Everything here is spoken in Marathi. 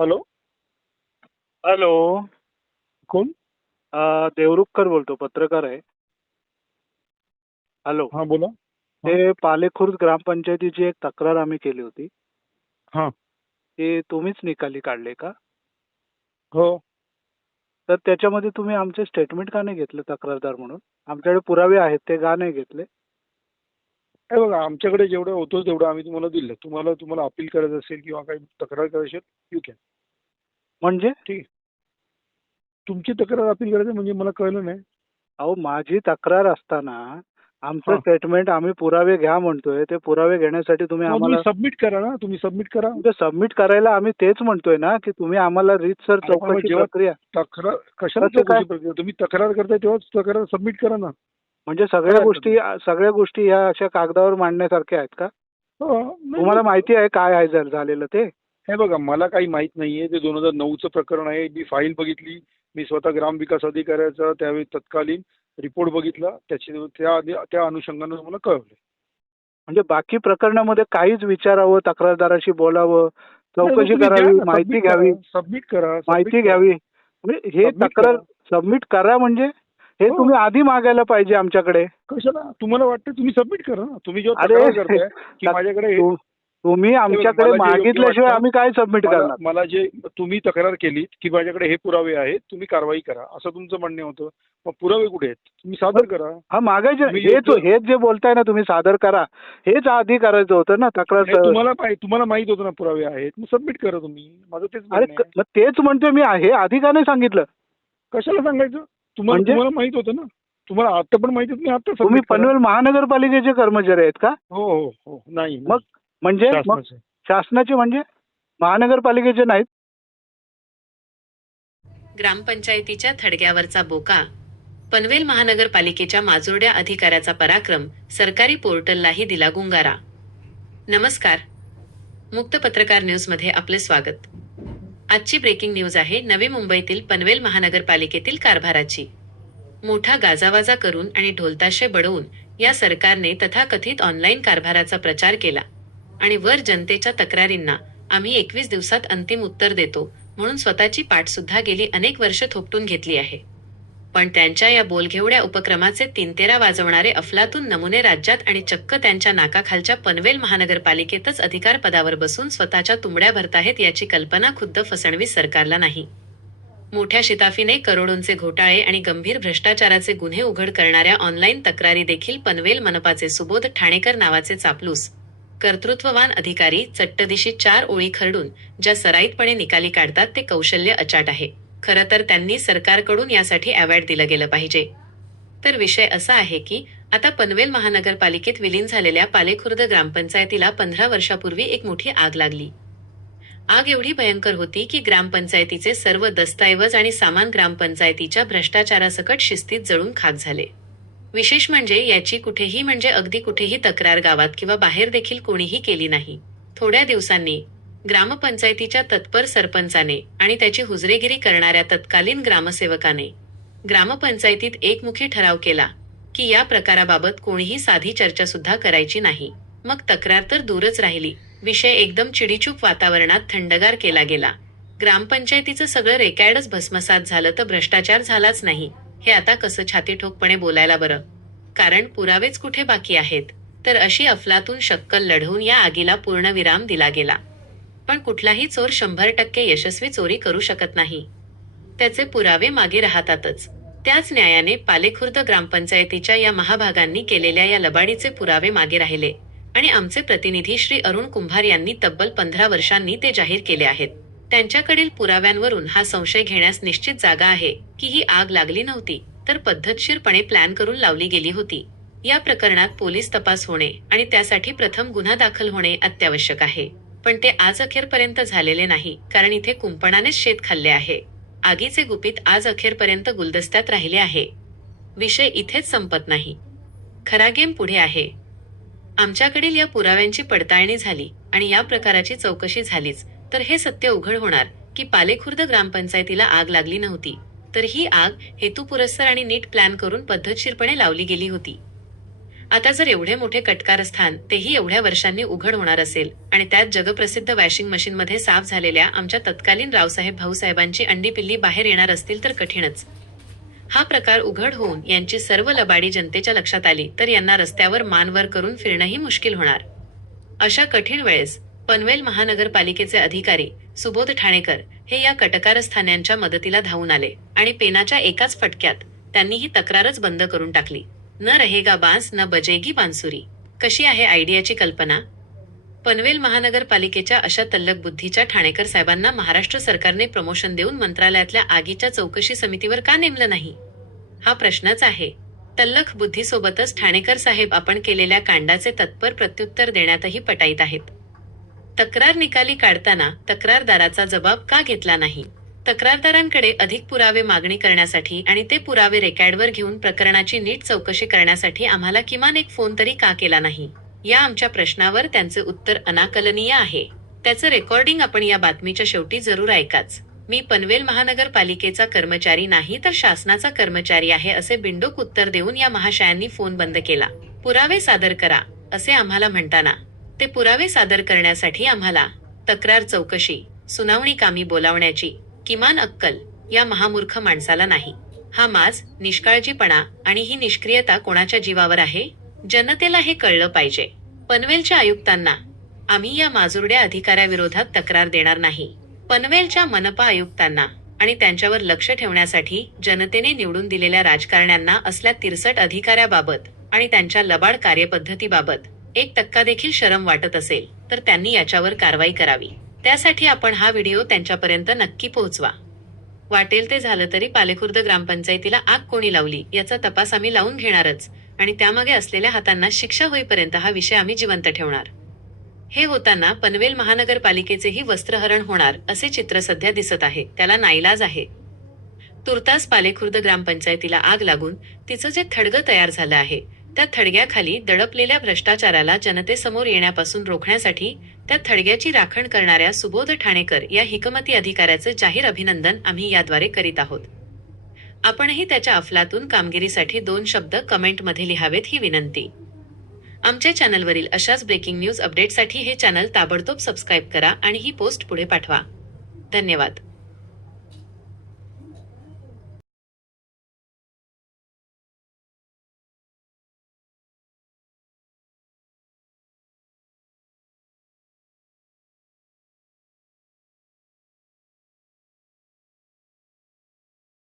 हॅलो. हॅलो. कोण? देवरुखकर बोलतो, पत्रकार आहे. हॅलो. हा, बोला. हा. ते पालेखुर्द ग्रामपंचायतीची एक तक्रार आम्ही केली होती. हा. ते तुम्हीच निकाली काढले का? हो. तर त्याच्यामध्ये तुम्ही आमचे स्टेटमेंट का नाही घेतले तक्रारदार म्हणून? आमच्याकडे पुरावे आहेत, ते का नाही घेतले? हे बघा, आमच्याकडे जेवढं होतं तेवढं आम्ही तुम्हाला दिलं. तुम्हाला अपील करायचं असेल किंवा काही तक्रार करायची असेल, यू कॅन. म्हणजे? ठीक आहे. तुमची तक्रार अपील करायचं म्हणजे मला कळलं नाही. अहो, माझी तक्रार असताना आमचं हा. स्टेटमेंट आम्ही पुरावे घ्या म्हणतोय, ते पुरावे घेण्यासाठी तुम्ही मग तुम्ही आम्हाला सबमिट करा ना. तुम्ही सबमिट करा. सबमिट करायला आम्ही तेच म्हणतोय ना, की तुम्ही आम्हाला रीतसर अरे पण मग चौकशी जेव्हा प्रक्रिया तक्रार कशाला कसं काय? चौकशी प्रक्रिया? तुम्ही तक्रार करताय तेव्हाच तक्रार सबमिट करा ना. म्हणजे काय हरकत नाही. सगळ्या गोष्टी ह्या अशा कागदावर मांडण्यासारख्या आहेत का? हो. नाही तुम्हाला मग माहिती आहे काय आहे जर झालेलं ते? हे बघा, मला काही माहित नाहीये. ते 2009चं प्रकरण आहे. मी फाईल बघितली. मी स्वतः ग्रामविकास अधिकाऱ्याचा त्यावेळी तत्कालीन रिपोर्ट बघितला. त्या अनुषंगानं मला कळवलं. म्हणजे बाकी प्रकरणामध्ये काहीच विचारावं, तक्रारदाराशी बोलावं, नाही, मग चौकशी तुम्ही द्या करावी, ना. माहिती सबमिट करा. घ्यावी, सबमिट करा. माहिती सबमिट करा. घ्यावी. म्हणजे हे सबमिट तक्रार करा. सबमिट करा म्हणजे हे हो. तुम्ही आधी मागायला पाहिजे आमच्याकडे. कशाला? तुम्हाला वाटतं तुम्ही सबमिट करा ना. तुम्ही जेव्हा अरे तक्रार करताय की तक- माझ्याकडे तु- तुम्ही हे बघा, आमच्याकडे मला जे योग्य मागितल्याशिवाय वाटतं, आम्ही काय सबमिट मला करणार? मला जे तुम्ही तक्रार केली की माझ्याकडे हे पुरावे आहेत, तुम्ही कारवाई करा, असं तुमचं म्हणणं होतं. मग पुरावे कुठे आहेत? तुम्ही सादर करा. हा, मागायचे तुम्ही योग्य हेच जे बोलताय ना तुम्ही, सादर करा, हेच आधी करायचं होतं ना तक्रार. हे तुम्हाला माहित होतं ना पुरावे आहेत, मग सबमिट करा तुम्ही. माझं तेच अरे म्हणणं आहे. मग तेच म्हणतोय मी, आहे आधी का नाही सांगितलं? कशाला सांगायचं? तुम्हाला म्हणजे तुम्हाला माहित होतं ना. तुम्हाला आता पण माहित होतं, आता तुम्ही सबमिट करा. पनवेल महानगरपालिकेचे कर्मचारी आहेत का? हो हो हो. नाही मग म्हणजे मग शासनाचं. शासनाचे म्हणजे महानगरपालिकेचे नाहीत? ग्रामपंचायतीच्या थडग्यावरचा बोका, पनवेल महानगरपालिकेच्या माजोरड्या अधिकाऱ्याचा पराक्रम, सरकारी पोर्टललाही दिला गुंगारा. नमस्कार, मुक्त पत्रकार न्यूजमध्ये आपले स्वागत. आजची ब्रेकिंग न्यूज आहे नवी मुंबईतील पनवेल महानगरपालिकेतील कारभाराची. मोठा गाजावाजा करून आणि ढोलताशे बडवून या सरकारने तथाकथित ऑनलाईन कारभाराचा प्रचार केला आणि वर जनतेच्या तक्रारींना आम्ही 21 दिवसात अंतिम उत्तर देतो म्हणून स्वतःची पाठ सुद्धा गेली अनेक वर्ष थोपटून घेतली आहे. पण त्यांच्या या बोलघेवड्या उपक्रमाचे तिनतेरा वाजवणारे अफलातून नमुने राज्यात आणि चक्क त्यांच्या नाकाखालच्या पनवेल महानगरपालिकेतच अधिकार पदावर बसून स्वतःच्या तुंबड्या भरताहेत याची कल्पना खुद्द फसवणवीस सरकारला नाही. मोठ्या शिताफीने करोडोंचे घोटाळे आणि गंभीर भ्रष्टाचाराचे गुन्हे उघड करणाऱ्या ऑनलाईन तक्रारी देखील पनवेल मनपाचे सुबोध ठाणेकर नावाचे चापलूस कर्तृत्ववान अधिकारी चट्टदिशी 4 ओळी खरडून ज्या सराईतपणे निकाली काढतात ते कौशल्य अचाट आहे. खरं तर त्यांनी सरकारकडून यासाठी अवॉर्ड दिलं गेलं पाहिजे. तर विषय असा आहे की आता पनवेल महानगरपालिकेत विलीन झालेल्या पालेखुर्द ग्रामपंचायतीला 15 वर्षापूर्वी एक मोठी आग लागली. आग एवढी भयंकर होती की ग्रामपंचायतीचे सर्व दस्तऐवज आणि सामान ग्रामपंचायतीच्या भ्रष्टाचारासकट शिस्तीत जळून खाक झाले. विशेष म्हणजे याची कुठेही म्हणजे अगदी कुठेही तक्रार गावात किंवा बाहेर देखील कोणीही केली नाही. थोड्या दिवसांनी ग्रामपंचायतीच्या तत्पर सरपंचाने आणि त्याची हुजरेगिरी करणाऱ्या तत्कालीन ग्रामसेवकाने ग्रामपंचायतीत एकमुखी ठराव केला की या प्रकाराबाबत कोणीही साधी चर्चा सुद्धा करायची नाही. मग तक्रार तर दूरच राहिली. विषय एकदम चिडीचूप वातावरणात थंडगार केला गेला. ग्रामपंचायतीचं सगळं रेकॉर्डच भस्मसात झालं तर भ्रष्टाचार झालाच नाही हे आता कसं छातीठोकपणे बोलायला बरं? कारण पुरावेच कुठे बाकी आहेत. तर अशी अफलातून शक्कल लढवून या आगीला पूर्णविराम दिला गेला. पण कुठलाही चोर 100% यशस्वी चोरी करू शकत नाही. त्याचे पुरावे मागे राहतातच. त्याच न्यायाने पालेखुर्द ग्रामपंचायतीच्या या महाभागांनी केलेल्या या लबाडीचे पुरावे मागे राहिले आणि आमचे प्रतिनिधी श्री अरुण कुंभार यांनी तब्बल 15 वर्षांनी ते जाहीर केले आहेत. त्यांच्याकडील पुराव्यांवरून हा संशय घेण्यास निश्चित जागा आहे की ही आग लागली नव्हती तर पद्धतशीरपणे प्लॅन करून लावली गेली होती. या प्रकरणात पोलीस तपास होणे आणि त्यासाठी प्रथम गुन्हा दाखल होणे अत्यावश्यक आहे. पण ते आज अखेरपर्यंत झालेले नाही कारण इथे कुंपणानेच शेत खाल्ले आहे. आगीचे गुपित आज अखेरपर्यंत गुलदस्त्यात राहिले आहे. विषय इथेच संपत नाही. खरा गेम पुढे आहे. आमच्याकडील या पुराव्यांची पडताळणी झाली आणि या प्रकाराची चौकशी झालीच तर हे सत्य उघड होणार की पालेखुर्द ग्रामपंचायतीला आग लागली नव्हती तर ही आग हेतुपुरस्सर आणि नीट प्लॅन करून पद्धतशीरपणे लावली गेली होती. आता जर एवढे मोठे कटकारस्थान तेही एवढ्या वर्षांनी उघड होणार असेल आणि त्यात जगप्रसिद्ध वॉशिंग मशीनमध्ये साफ झालेल्या आमच्या तत्कालीन रावसाहेब भाऊसाहेबांची अंडी पिल्ली बाहेर येणार असतील तर कठीणच. हा प्रकार उघड होऊन यांची सर्व लबाडी जनतेच्या लक्षात आली तर यांना रस्त्यावर मान वर करून फिरणंही मुश्किल होणार. अशा कठीण वेळेस पनवेल महानगरपालिकेचे अधिकारी सुबोध ठाणेकर हे या कटकारस्थानांच्या मदतीला धावून आले आणि पेनाच्या एकाच फटक्यात त्यांनी ही तक्रारच बंद करून टाकली. न रहेगा बांस न बजेगी बांसुरी. कशी आहे आयडियाची कल्पना? पनवेल महानगरपालिकेच्या अशा तल्लख बुद्धीच्या ठाणेकर साहेबांना महाराष्ट्र सरकारने प्रमोशन देऊन मंत्रालयातल्या आगीच्या चौकशी समितीवर का नेमलं नाही? हा प्रश्नच आहे. तल्लख बुद्धीसोबतच ठाणेकर साहेब आपण केलेल्या कांडाचे तत्पर प्रत्युत्तर देण्यातही पटाईत आहेत. तक्रार निकाली काढताना तक्रारदाराचा जबाब का घेतला नाही? तक्रारदारांकडे अधिक पुरावे मागणी करण्यासाठी आणि ते पुरावे रेकॉर्डवर घेऊन प्रकरणाची नीट चौकशी करण्यासाठी आम्हाला किमान एक फोन तरी का केला नाही? या आमच्या प्रश्नावर त्यांचे उत्तर अनाकलनीय आहे. त्याचं रेकॉर्डिंग आपण या बातमीच्या शेवटी जरूर ऐकाच. मी पनवेल महानगरपालिकेचा कर्मचारी नाही तर शासनाचा कर्मचारी आहे असे बिनडोक उत्तर देऊन या महाशयांनी फोन बंद केला. पुरावे सादर करा असे आम्हाला म्हणताना ते पुरावे सादर करण्यासाठी आम्हाला तक्रार चौकशी सुनावणी कामी बोलावण्याची किमान अक्कल या महामूर्ख माणसाला नाही. हा माज, निष्काळजीपणा आणि ही निष्क्रियता कोणाच्या जीवावर आहे? जनतेला हे कळलं पाहिजे. पनवेलच्या आयुक्तांना आम्ही या माजुरड्या अधिकाऱ्याविरोधात तक्रार देणार नाही. पनवेलच्या मनपा आयुक्तांना आणि त्यांच्यावर लक्ष ठेवण्यासाठी जनतेने निवडून दिलेल्या राजकारण्यांना असल्या तिरसट अधिकाऱ्याबाबत आणि त्यांच्या लबाड कार्यपद्धतीबाबत 1% देखील शरम वाटत असेल तर त्यांनी याच्यावर कारवाई करावी. त्यासाठी आपण हा व्हिडिओ त्यांच्यापर्यंत नक्की पोहोचवा. वाटेल ते झालं तरी पालेखुर्द ग्रामपंचायतीला आग कोणी लावली याचा तपास आम्ही लावून घेणारच आणि त्यामागे असलेल्या हातांना शिक्षा होईपर्यंत हा विषय आम्ही जिवंत ठेवणार. हे होताना पनवेल महानगरपालिकेचेही वस्त्रहरण होणार असे चित्र सध्या दिसत आहे. त्याला नाईलाज आहे. तुर्तास पालेखुर्द ग्रामपंचायतीला आग लागून तिचं जे थडगं तयार झालं आहे त्या थडग्याखाली दडपलेल्या भ्रष्टाचाराला जनतेसमोर येण्यापासून रोखण्यासाठी त्या थडग्याची राखण करणाऱ्या सुबोध ठाणेकर या हिकमती अधिकाऱ्याचे जाहीर अभिनंदन आम्ही याद्वारे करीत आहोत. आपणही त्याच्या अफलातून कामगिरीसाठी 2 शब्द कमेंटमध्ये लिहावेत ही विनंती. आमच्या चॅनलवरील अशाच ब्रेकिंग न्यूज अपडेटसाठी हे चॅनल ताबडतोब सबस्क्राईब करा आणि ही पोस्ट पुढे पाठवा. धन्यवाद.